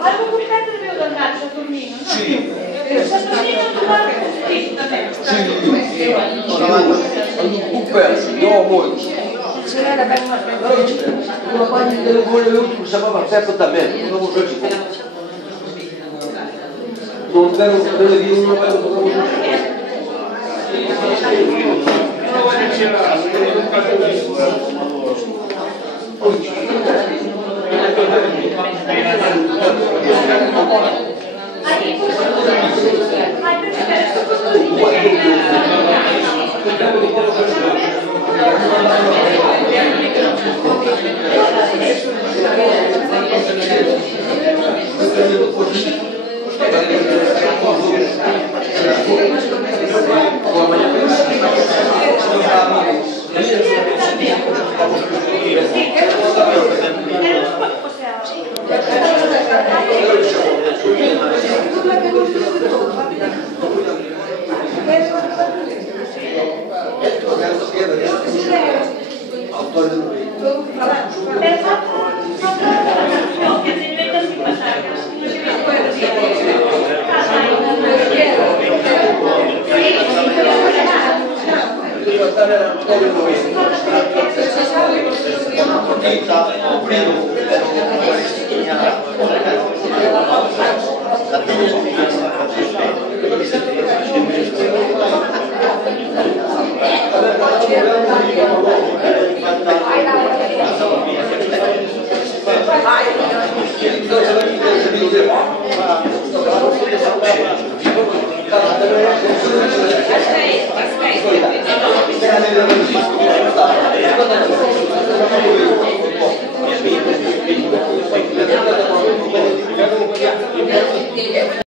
Algo concreto debeu andar, Saturnino, non? Sí. Saturnino tu guarda questo tamén. Sí, un pezzo, no molto. Una bagna delle buone ultime sapeva sempre da me, non avevo già non vedo delle vie, non vedo come